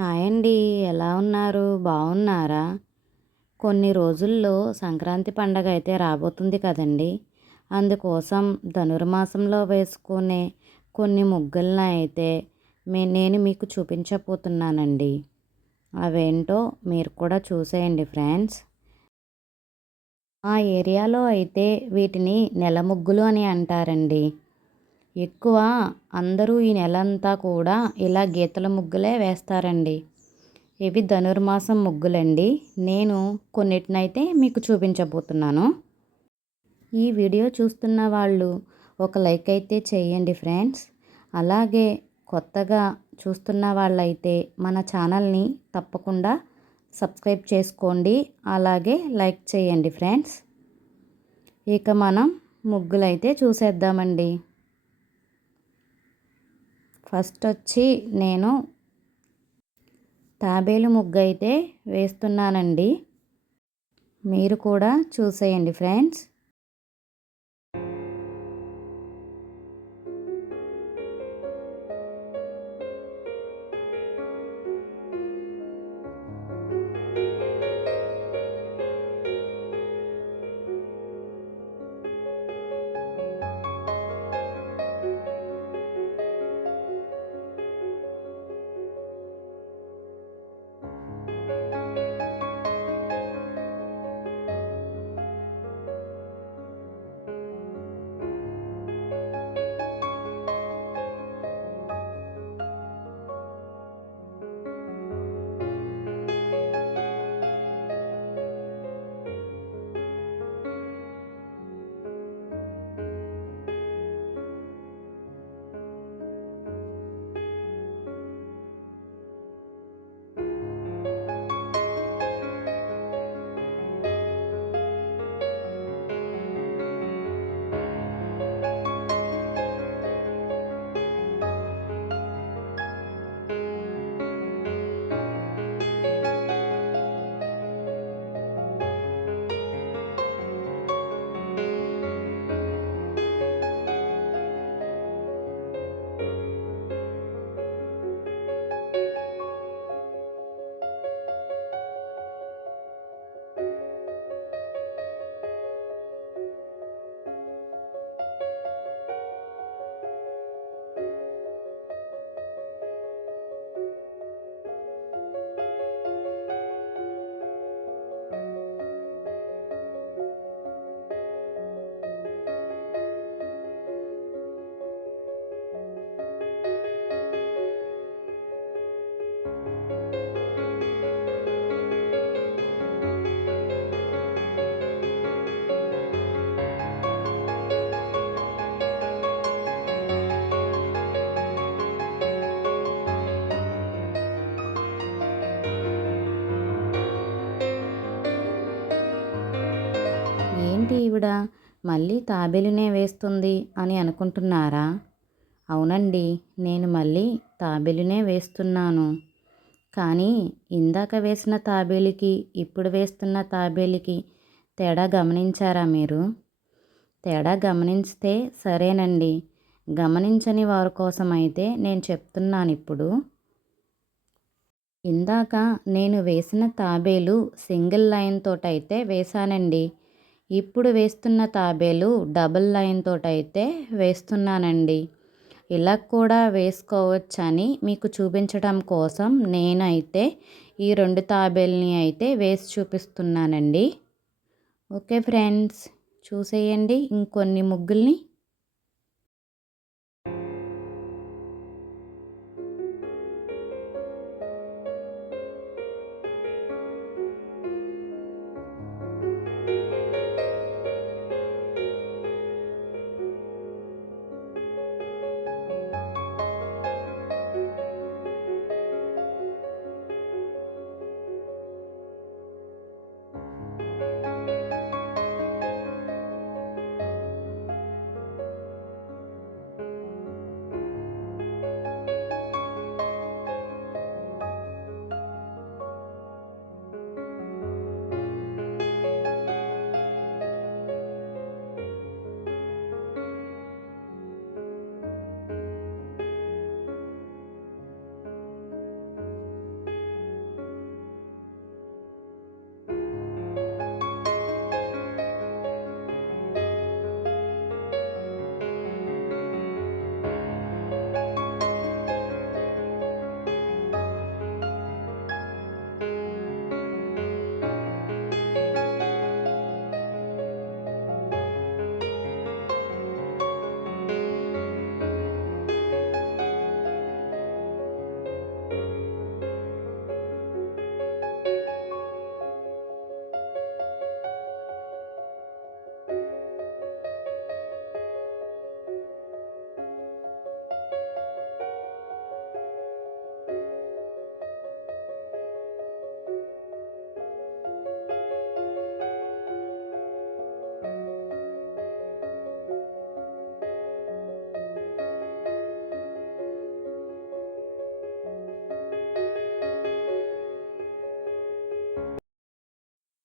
Hi అండి. ఎలా ఉన్నారు? బాగున్నారా? కొన్ని రోజుల్లో సంక్రాంతి పండగ అయితే రాబోతుంది కదండి. అందుకోసం ధనుర్మాసంలో వేసుకునే కొన్ని ముగ్గులను అయితే నేను మీకు చూపించబోతున్నానండి. అవేంటో మీరు కూడా చూసేయండి ఫ్రెండ్స్. మా ఏరియాలో అయితే వీటిని నెల ముగ్గులు అని అంటారండి. ఎక్కువ అందరూ ఈ నెలంతా కూడా ఇలా గీతల ముగ్గులే వేస్తారండి. ఇవి ధనుర్మాసం ముగ్గులండి. నేను కొన్నిటినైతే మీకు చూపించబోతున్నాను. ఈ వీడియో చూస్తున్న వాళ్ళు ఒక లైక్ అయితే చేయండి ఫ్రెండ్స్. అలాగే కొత్తగా చూస్తున్న వాళ్ళైతే మన ఛానల్ని తప్పకుండా సబ్స్క్రైబ్ చేసుకోండి. అలాగే లైక్ చేయండి ఫ్రెండ్స్. ఇక మనం ముగ్గులైతే చూసేద్దామండి. ఫస్ట్ వచ్చి నేను తాబేలు ముగ్గు అయితే వేస్తున్నానండి. మీరు కూడా చూసేయండి ఫ్రెండ్స్. ఏంటి ఈవిడ మళ్ళీ తాబేలునే వేస్తుంది అని అనుకుంటున్నారా? అవునండి, నేను మళ్ళీ తాబేలునే వేస్తున్నాను. కానీ ఇందాక వేసిన తాబేలుకి ఇప్పుడు వేస్తున్న తాబేలుకి తేడా గమనించారా మీరు? తేడా గమనిస్తే సరేనండి. గమనించని వారి కోసం అయితే నేను చెప్తున్నాను ఇప్పుడు. ఇందాక నేను వేసిన తాబేలు సింగిల్ లైన్ తోటైతే వేశానండి. ఇప్పుడు వేస్తున్న తాబేలు డబుల్ లైన్ తోటైతే వేస్తున్నానండి. ఇలా కూడా వేసుకోవచ్చని మీకు చూపించడం కోసం నేనైతే ఈ రెండు తాబేల్ని అయితే వేసి చూపిస్తున్నానండి. ఓకే ఫ్రెండ్స్, చూసేయండి ఇంకొన్ని ముగ్గుల్ని.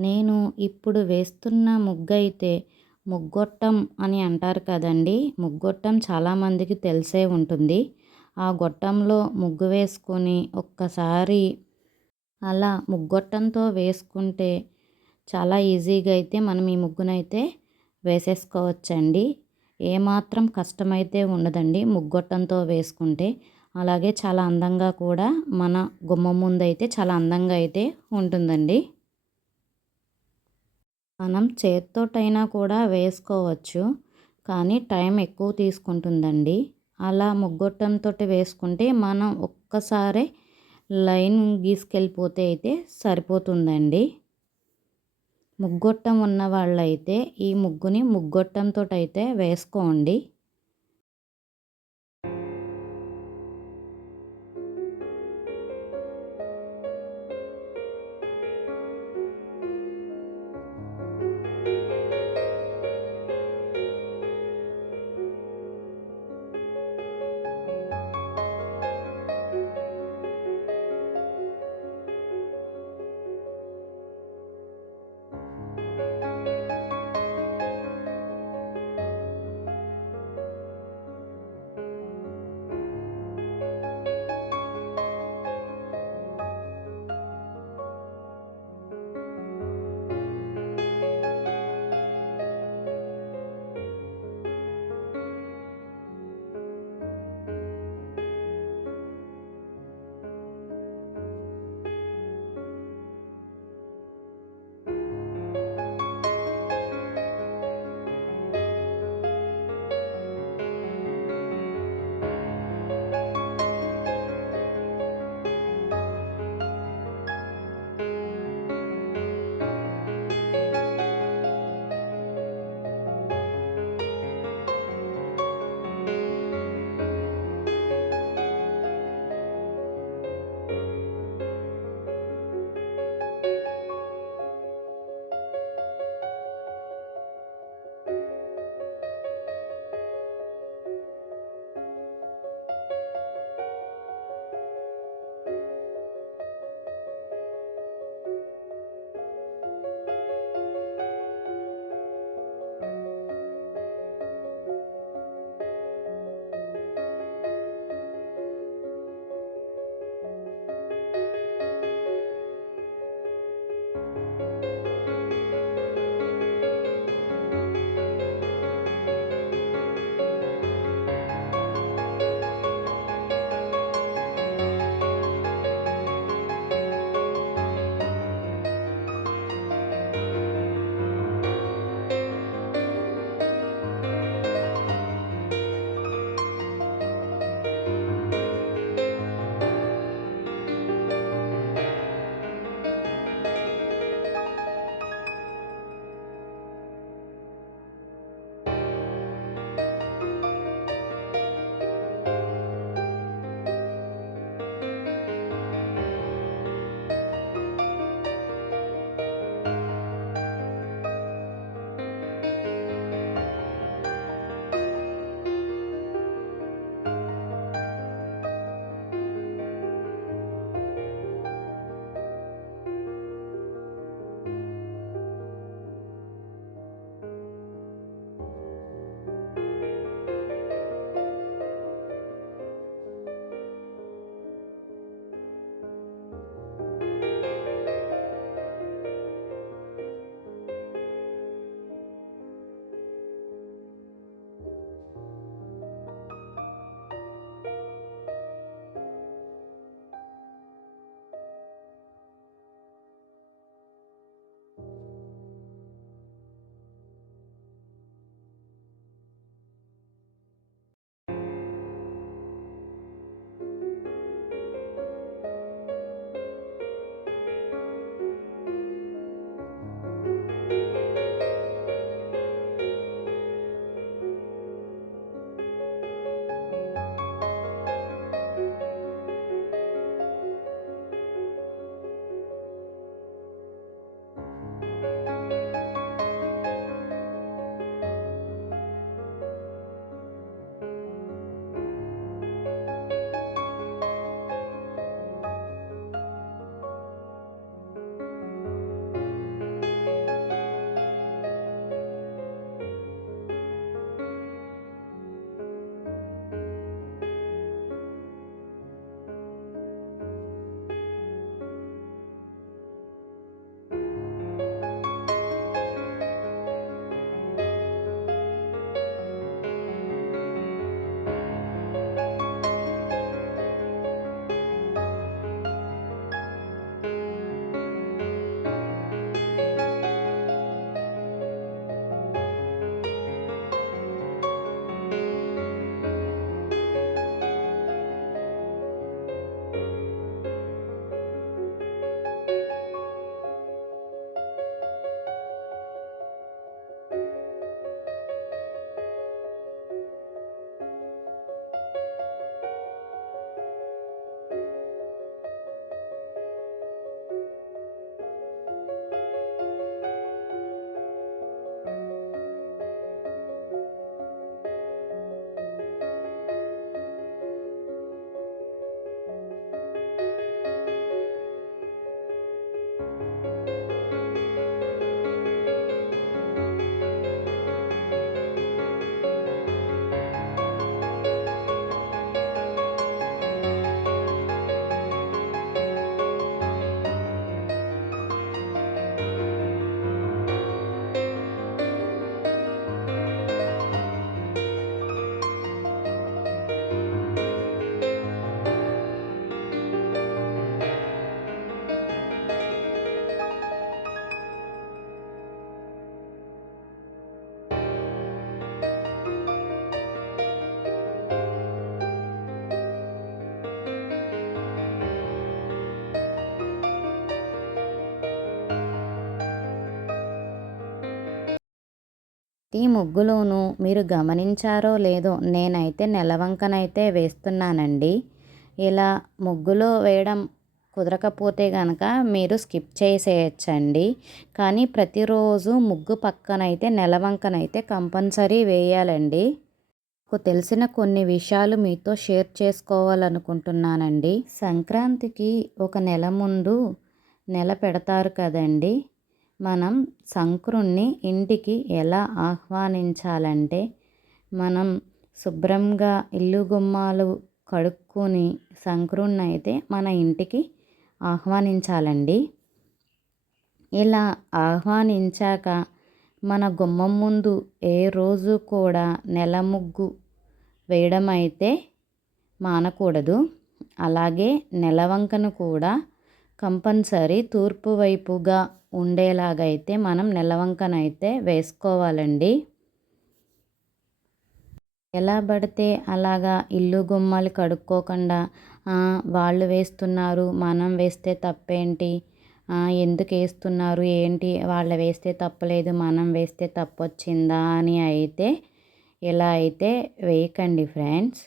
నేను ఇప్పుడు వేస్తున్న ముగ్గైతే ముగ్గొట్టం అని అంటారు కదండీ! ముగ్గొట్టం చాలామందికి తెలిసే ఉంటుంది. ఆ గొట్టంలో ముగ్గు వేసుకొని ఒక్కసారి అలా ముగ్గొట్టంతో వేసుకుంటే చాలా ఈజీగా అయితే మనం ఈ ముగ్గునైతే వేసేసుకోవచ్చండి. ఏమాత్రం కష్టమైతే ఉండదండి ముగ్గొట్టంతో వేసుకుంటే. అలాగే చాలా అందంగా కూడా మన గుమ్మం ముందైతే చాలా అందంగా అయితే ఉంటుందండి. మనం చేత్తోటైనా కూడా వేసుకోవచ్చు. కానీ టైం ఎక్కువ తీసుకుంటుందండి. అలా ముగ్గొట్టంతోటి వేసుకుంటే మనం ఒక్కసారే లైన్ గీసుకెళ్ళిపోతే అయితే సరిపోతుందండి. ముగ్గొట్టం ఉన్న వాళ్ళైతే ఈ ముగ్గుని ముగ్గొట్టంతోటైతే వేసుకోండి. ఈ ముగ్గులోనూ మీరు గమనించారో లేదో నేనైతే నెలవంకనైతే వేస్తున్నానండి. ఇలా ముగ్గులో వేయడం కుదరకపోతే గనక మీరు స్కిప్ చేసేయచ్చండి. కానీ ప్రతిరోజు ముగ్గు పక్కనైతే నెలవంకనైతే కంపల్సరీ వేయాలండి. నాకు తెలిసిన కొన్ని విషయాలు మీతో షేర్ చేసుకోవాలనుకుంటున్నానండి. సంక్రాంతికి ఒక నెల ముందు నెల పెడతారు కదండి. మనం సంక్రుణ్ణి ఇంటికి ఎలా ఆహ్వానించాలంటే, మనం శుభ్రంగా ఇల్లు గుమ్మాలు కడుక్కొని సంక్రుణ్ణి అయితే మన ఇంటికి ఆహ్వానించాలండి. ఇలా ఆహ్వానించాక మన గుమ్మం ముందు ఏ రోజు కూడా నెల ముగ్గు వేయడం అయితే మానకూడదు. అలాగే నెలవంకను కూడా కంపల్సరీ తూర్పు వైపుగా ఉండేలాగైతే మనం నెలవంకనైతే వేసుకోవాలండి. ఎలా పడితే అలాగా ఇల్లు గుమ్మాలు కడుక్కోకుండా వాళ్ళు వేస్తున్నారు మనం వేస్తే తప్పేంటి, ఎందుకు వేస్తున్నారు ఏంటి, వాళ్ళు వేస్తే తప్పలేదు మనం వేస్తే తప్పొచ్చిందా అని అయితే ఇలా అయితే వేయకండి ఫ్రెండ్స్.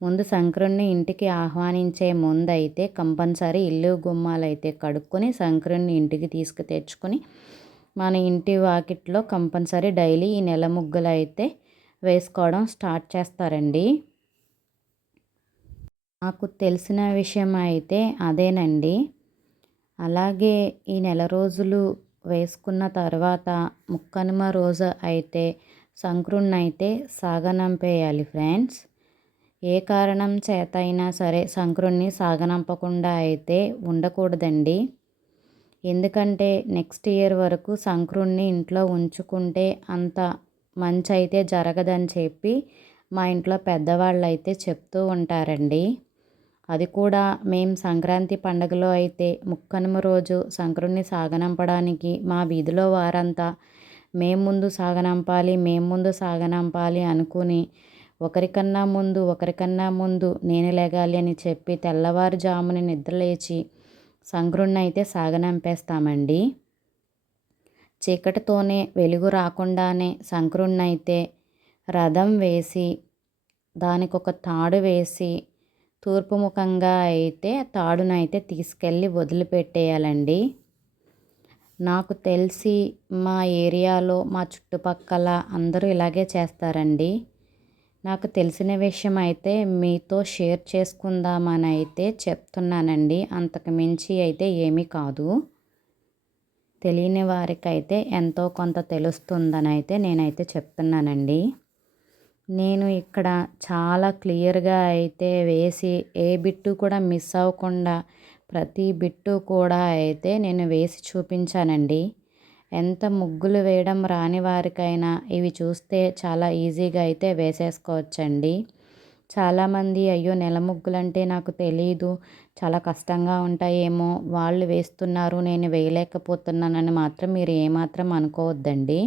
ముందు సంక్రుణ్ణి ఇంటికి ఆహ్వానించే ముందు అయితే కంపల్సరీ ఇల్లు గుమ్మాలు అయితే కడుక్కొని సంక్రుణ్ణి ఇంటికి తెచ్చుకొని మన ఇంటి వాకిట్లో కంపల్సరీ డైలీ ఈ నెల ముగ్గులు అయితే వేసుకోవడం స్టార్ట్ చేస్తారండి. నాకు తెలిసిన విషయం అయితే అదేనండి. అలాగే ఈ నెల రోజులు వేసుకున్న తర్వాత ముక్కనుమ రోజు అయితే సంక్రుణ్ణి అయితే సాగనంపేయాలి ఫ్రెండ్స్. ఏ కారణం చేత అయినా సరే సంక్రుణ్ణి సాగనంపకుండా అయితే ఉండకూడదండి. ఎందుకంటే నెక్స్ట్ ఇయర్ వరకు సంక్రుణ్ణి ఇంట్లో ఉంచుకుంటే అంత మంచి అయితే జరగదని చెప్పి మా ఇంట్లో పెద్దవాళ్ళు అయితే చెప్తూ ఉంటారండి. అది కూడా మేము సంక్రాంతి పండుగలో అయితే ముక్కనుమ రోజు సంక్రుణ్ణి సాగనంపడానికి మా వీధిలో వారంతా మేము ముందు సాగనంపాలి అనుకుని ఒకరికన్నా ముందు నేను లెగాలి అని చెప్పి తెల్లవారుజామున నిద్రలేచి సంక్రుణ్ణి అయితే సాగనంపేస్తామండి. చీకటితోనే వెలుగు రాకుండానే సంక్రుణ్ణి అయితే రథం వేసి దానికి ఒక తాడు వేసి తూర్పు ముఖంగా అయితే తాడునైతే తీసుకెళ్ళి వదిలిపెట్టేయాలండి. నాకు తెలిసి మా ఏరియాలో మా చుట్టుపక్కల అందరూ ఇలాగే చేస్తారండి. నాకు తెలిసిన విషయం అయితే మీతో షేర్ చేసుకుందామని అయితే చెప్తున్నానండి. అంతకు మించి అయితే ఏమీ కాదు. తెలియని వారికైతే ఎంతో కొంత తెలుస్తుందని అయితే నేనైతే చెప్తున్నానండి. నేను ఇక్కడ చాలా క్లియర్గా అయితే వేసి ఏ బిట్టు కూడా మిస్ అవ్వకుండా ప్రతి బిట్టు కూడా అయితే నేను వేసి చూపించానండి. ఎంత ముగ్గులు వేయడం రాని వారికైనా ఇవి చూస్తే చాలా ఈజీగా అయితే వేసేసుకోవచ్చండి. చాలామంది అయ్యో నెల ముగ్గులంటే నాకు తెలీదు, చాలా కష్టంగా ఉంటాయేమో, వాళ్ళు వేస్తున్నారు నేను వేయలేకపోతున్నానని మాత్రం మీరు ఏమాత్రం అనుకోవద్దండి.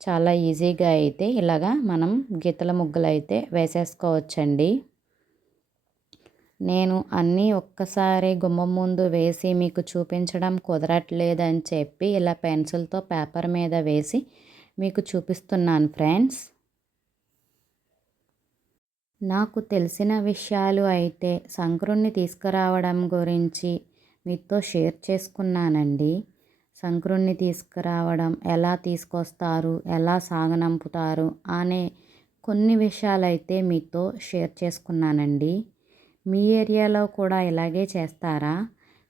చాలా ఈజీగా అయితే ఇలాగా మనం గీతల ముగ్గులు అయితే వేసేసుకోవచ్చండి. నేను అన్నీ ఒక్కసారి గుమ్మం ముందు వేసి మీకు చూపించడం కుదరట్లేదని చెప్పి ఇలా పెన్సిల్తో పేపర్ మీద వేసి మీకు చూపిస్తున్నాను ఫ్రెండ్స్. నాకు తెలిసిన విషయాలు అయితే సంక్రుణ్ణి తీసుకురావడం గురించి మీతో షేర్ చేసుకున్నానండి. సంక్రుణ్ణి తీసుకురావడం, ఎలా తీసుకొస్తారు, ఎలా సాగనంపుతారు అనే కొన్ని విషయాలైతే మీతో షేర్ చేసుకున్నానండి. మీ ఏరియాలో కూడా ఇలాగే చేస్తారా?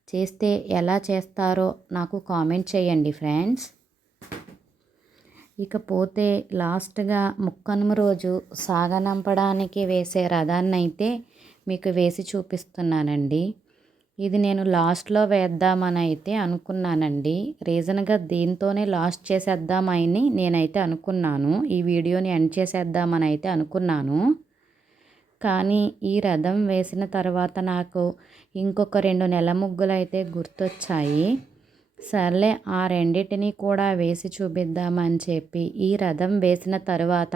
చేస్తే ఎలా చేస్తారో నాకు కామెంట్ చేయండి ఫ్రెండ్స్. ఇకపోతే లాస్ట్గా ముక్కనుమ రోజు సాగనంపడానికి వేసే రథాన్ని అయితే మీకు వేసి చూపిస్తున్నానండి. ఇది నేను లాస్ట్లో వేద్దామని అయితే అనుకున్నానండి. రీజన్గా దీంతోనే లాస్ట్ చేసేద్దామని నేనైతే అనుకున్నాను. ఈ వీడియోని ఎండ్ చేసేద్దామని అయితే అనుకున్నాను. కానీ ఈ రథం వేసిన తర్వాత నాకు ఇంకొక 2 నెల ముగ్గులు అయితే గుర్తొచ్చాయి. సర్లే ఆ రెండింటిని కూడా వేసి చూపిద్దామని చెప్పి ఈ రథం వేసిన తర్వాత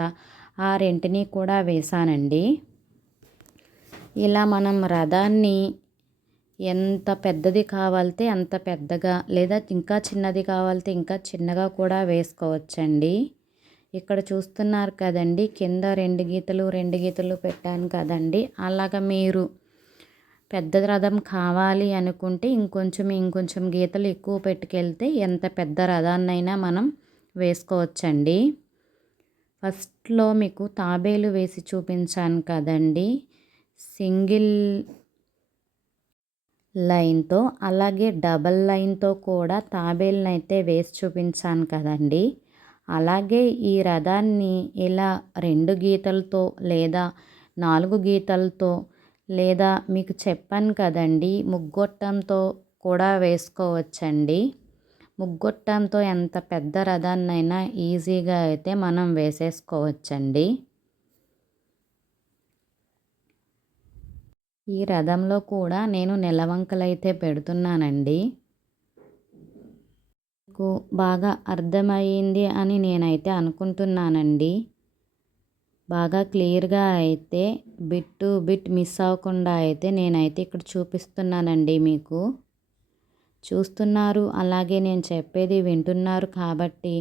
ఆ రెంటిని కూడా వేశానండి. ఇలా మనం రథాన్ని ఎంత పెద్దది కావాలితే అంత పెద్దగా, లేదా ఇంకా చిన్నది కావాలితే ఇంకా చిన్నగా కూడా వేసుకోవచ్చండి. ఇక్కడ చూస్తున్నారు కదండి, కింద 2 గీతలు 2 గీతలు పెట్టాను కదండి. అలాగ మీరు పెద్ద రథం కావాలి అనుకుంటే ఇంకొంచెం గీతలు ఎక్కువ పెట్టుకెళ్తే ఎంత పెద్ద రథాన్నైనా మనం వేసుకోవచ్చండి. ఫస్ట్లో మీకు తాబేలు వేసి చూపించాను కదండి, సింగిల్ లైన్తో, అలాగే డబల్ లైన్తో కూడా తాబేలునైతే వేసి చూపించాను కదండి. అలాగే ఈ రథాన్ని ఇలా 2 గీతలతో లేదా 4 గీతలతో లేదా మీకు చెప్పాను కదండి ముగ్గొట్టంతో కూడా వేసుకోవచ్చండి. ముగ్గొట్టంతో ఎంత పెద్ద రథాన్నైనా ఈజీగా అయితే మనం వేసేసుకోవచ్చండి. ఈ రథంలో కూడా నేను నెలవంకలైతే పెడుతున్నానండి. మీకు బాగా అర్థమయ్యింది అని నేనైతే అనుకుంటున్నానండి. బాగా క్లియర్గా అయితే బిట్ టు బిట్ మిస్ అవ్వకుండా అయితే నేనైతే ఇక్కడ చూపిస్తున్నానండి. మీకు చూస్తున్నారు, అలాగే నేను చెప్పేది వింటున్నారు కాబట్టి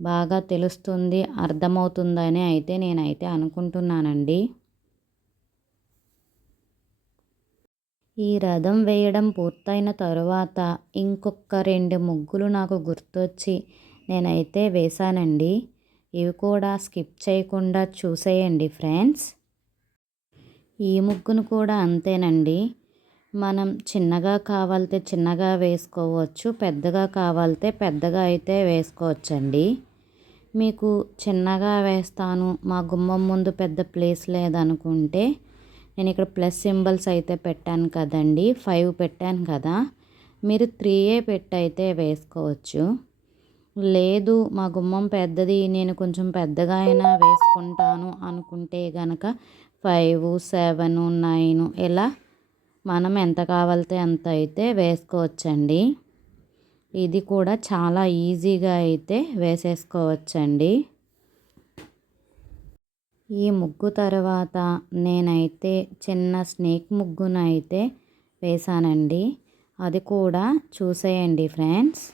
బాగా తెలుస్తుంది, అర్థమవుతుందని అయితే నేనైతే అనుకుంటున్నానండి. ఈ రథం వేయడం పూర్తయిన తరువాత ఇంకొక 2 ముగ్గులు నాకు గుర్తొచ్చి నేనైతే వేశానండి. ఇవి కూడా స్కిప్ చేయకుండా చూసేయండి ఫ్రెండ్స్. ఈ ముగ్గును కూడా అంతేనండి, మనం చిన్నగా కావాలితే చిన్నగా వేసుకోవచ్చు, పెద్దగా కావాలితే పెద్దగా అయితే వేసుకోవచ్చండి. మీకు చిన్నగా వేస్తాను, మా గుమ్మం ముందు పెద్ద ప్లేస్ లేదనుకుంటే నేను ఇక్కడ ప్లస్ సింబల్స్ అయితే పెట్టాను కదండి, 5 పెట్టాను కదా, మీరు 3 పెట్టి అయితే వేసుకోవచ్చు. లేదు మా గుమ్మం పెద్దది, నేను కొంచెం పెద్దగా అయినా వేసుకుంటాను అనుకుంటే కనుక 5, 7, 9 ఇలా మనం ఎంత కావాలితే అంత అయితే వేసుకోవచ్చండి. ఇది కూడా చాలా ఈజీగా అయితే వేసేసుకోవచ్చండి. ఈ ముగ్గు తర్వాత నేనైతే చిన్న స్నేక్ ముగ్గునైతే వేశానండి. అది కూడా చూసేయండి ఫ్రెండ్స్.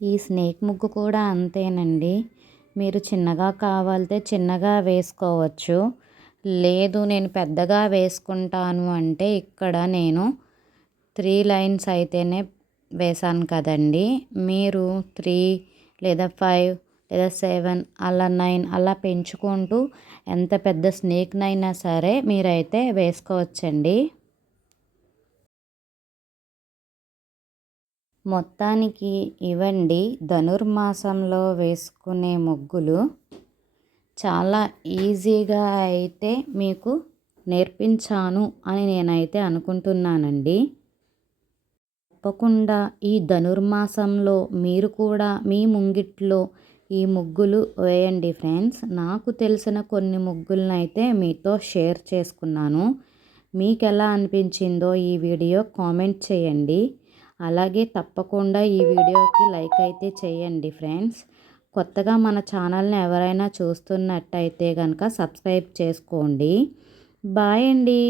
ఈ స్నేక్ ముగ్గు కూడా అంతేనండి, మీరు చిన్నగా కావాలితే చిన్నగా వేసుకోవచ్చు. లేదు నేను పెద్దగా వేసుకుంటాను అంటే ఇక్కడ నేను 3 లైన్స్ అయితేనే వేశాను కదండి, మీరు 3 లేదా 5 లేదా 7 అలా 9 అలా పెంచుకుంటూ ఎంత పెద్ద స్నేక్నైనా సరే మీరైతే వేసుకోవచ్చండి. మొత్తానికి ఇవండి ధనుర్మాసంలో వేసుకునే ముగ్గులు. చాలా ఈజీగా అయితే మీకు నేర్పించాను అని నేనైతే అనుకుంటున్నానండి. తప్పకుండా ఈ ధనుర్మాసంలో మీరు కూడా మీ ముంగిట్లో ఈ ముగ్గులు వేయండి ఫ్రెండ్స్. నాకు తెలిసిన కొన్ని ముగ్గులనైతే మీతో షేర్ చేసుకున్నాను. మీకు ఎలా అనిపించిందో ఈ వీడియో కామెంట్ చేయండి. అలాగే తప్పకుండా ఈ వీడియోకి లైక్ అయితే చేయండి ఫ్రెండ్స్. కొత్తగా మన ఛానల్ని ఎవరైనా చూస్తున్నట్టయితే కనుక సబ్స్క్రైబ్ చేసుకోండి. బాయ్ అండి.